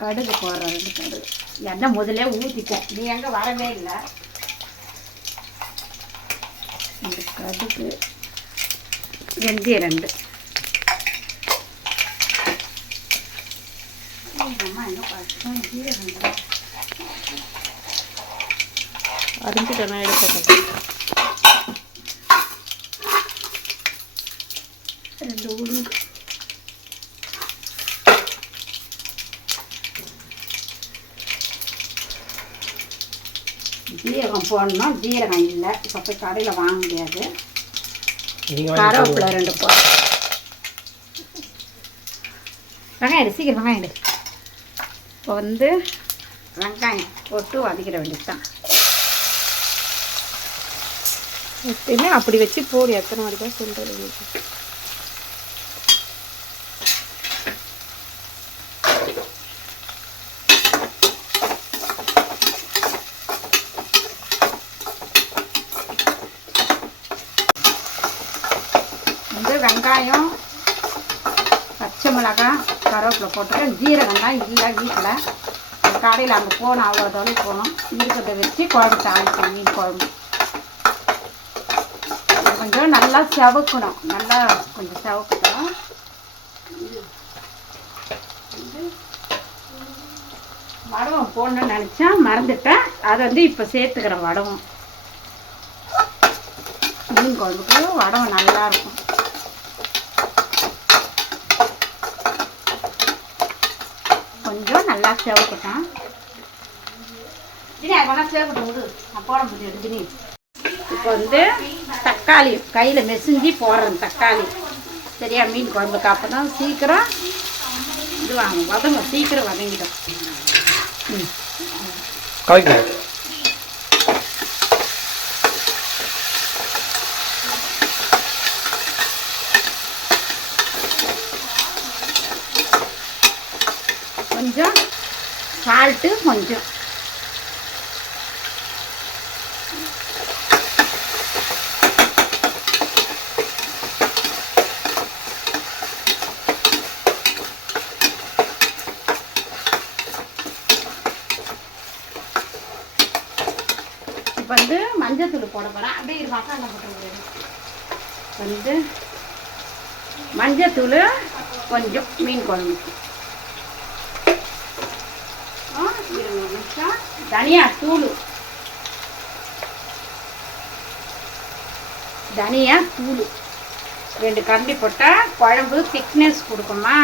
கடுகு போடுறேன், 2 கடுகு. எண்ணெய் முதலே ஊற்றிட்டேன், நீ எங்கே வரவே இல்லை. இந்த கடுகு, வெந்தயம் 2. அம்மா என்ன பார்த்தா ஜீரகம் அரிஞ்சிட்டேன் எடுக்க 2 உளுந்து. ஜீரகம் போடணும், ஜீரகம் இல்லை, இப்போ போய் கடையில் வாங்க முடியாது. கருவேப்பிலை 2 போடு. வெங்காயம் எடு, சீக்கிரம் வெங்காயம் எடு. இப்போ வெங்காயம் போட்டு வதக்கிட வேண்டியது தான். எப்பயுமே அப்படி வச்சு போடு, எத்தனை வாட்டி தான் சொல்கிறது. வெங்காயம், பச்சை மிளகாய், கருவேப்பிலை போட்டுட்டு ஜீரகம் தான் இல்லை வீட்டில். கடையில் அங்கே போகணும், அவ்வளோ தொலைவு போகணும். இருக்கிறத வச்சு குழம்பு தாளிக்கணும், மீன் குழம்பு. கொஞ்சம் நல்லா செவக்கணும், நல்லா கொஞ்சம் செவக்கணும். வடவம் போடணும்னு நினச்சேன், மறந்துட்டேன். அதை இப்போ சேர்த்துக்கிறேன். வடவம் மீன் குழம்புக்கு வடவம் நல்லாயிருக்கும். கொஞ்சம் நல்லா செவக்கட்டும். செவக்கட்டும் விடு, நான் போட முடியும். இப்போ தக்காளி கையில் மெசிஞ்சி போடுறேன். தக்காளி சரியா மீன் குழம்புக்கு, அப்போ தான் சீக்கிரம் இது வாங்க வதங்க, சீக்கிரம் வதங்கிடும். கொஞ்சம் சால்ட்டு, கொஞ்சம் இப்போ மஞ்சத்தூள் போட போகிறேன். அப்படியே மசாலா போட்டு மஞ்சத்தூள் கொஞ்சம் மீன் குழம்புக்கு. தனியா தூள் 2 கரண்டி போட்டால் குழம்பு திக்னஸ் கொடுக்குமா.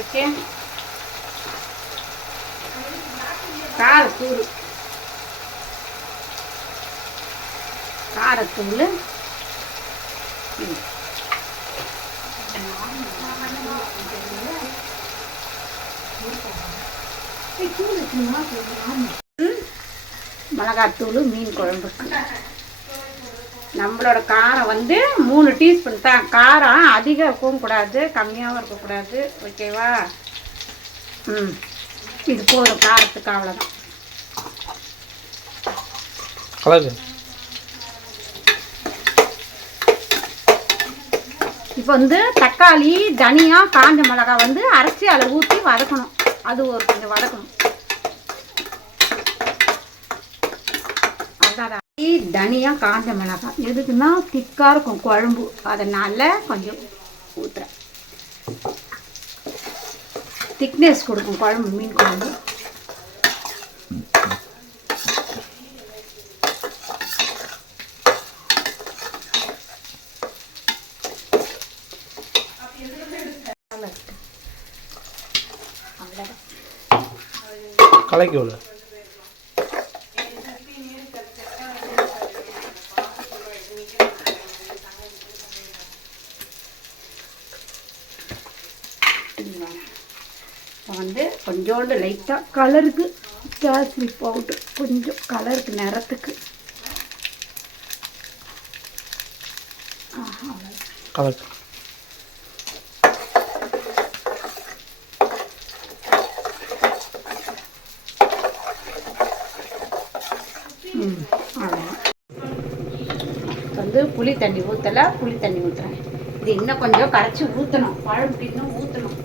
ஓகே. காரத்தூள் மிளகாத்தூள் மீன் குழம்புக்கு. நம்மளோட காரம் 3 டீஸ்பூன் தான். காரம் அதிகம் இருக்கவும் கூடாது, கம்மியாகவும் இருக்கக்கூடாது. ஓகேவா? இது போதும் காரத்துக்கு, அவ்வளோதான். இப்போ தக்காளி, தனியா, காஞ்ச மிளகாய் அரைச்சி அதில் ஊற்றி வதக்கணும். அது கொஞ்சம் வதக்கணும். அதான் தனியா, காஞ்ச மிளகாய் எதுக்குன்னா திக்காக இருக்கும் குழம்பு, அதனால் கொஞ்சம் ஊற்றுறேன். திக்னஸ் கொடுக்கும் குழம்பு, மீன் குழம்பு. கலக்கி விடு. கொஞ்சோண்டு லைட்டாக கலருக்கு கேசரி பவுடர், கொஞ்சம் கலருக்கு, நிறத்துக்கு. கலக்கு. புளி தண்ணி ஊற்றலை, புளி தண்ணி ஊற்றுறேன். இது இன்னும் கொஞ்சம் கரைச்சி ஊற்றணும், குழம்புக்கு இன்னும் ஊற்றணும்.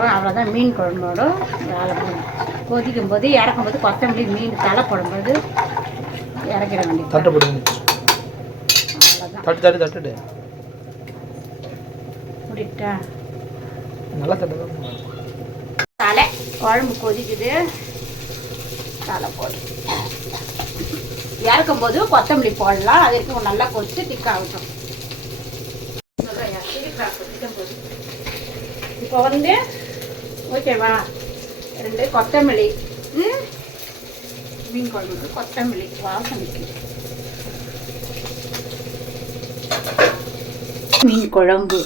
அவ்வளோதான் மீன் குழம்போட வேலை போடும். கொதிக்கும் போது இறக்கும் போது கொத்தமல்லி மீன் தலை போடும்போது இறக்கிட வேண்டியது. தட்டப்படுங்க. அவ்வளோதான். தட்டுடு. முடிட்டா நல்லா தட்டு. தலை குழம்பு கொதிக்குது. தலை போடு. இறக்கும் போது கொத்தமல்லி போடலாம். அது வரைக்கும் நல்லா கொதிச்சு திக்காகட்டும். இப்போ வந்து ஓகேவா, 2 கொத்தமல்லி. மீன் குழம்புக்கு கொத்தமல்லி வாசனைக்கு. மீன் குழம்பு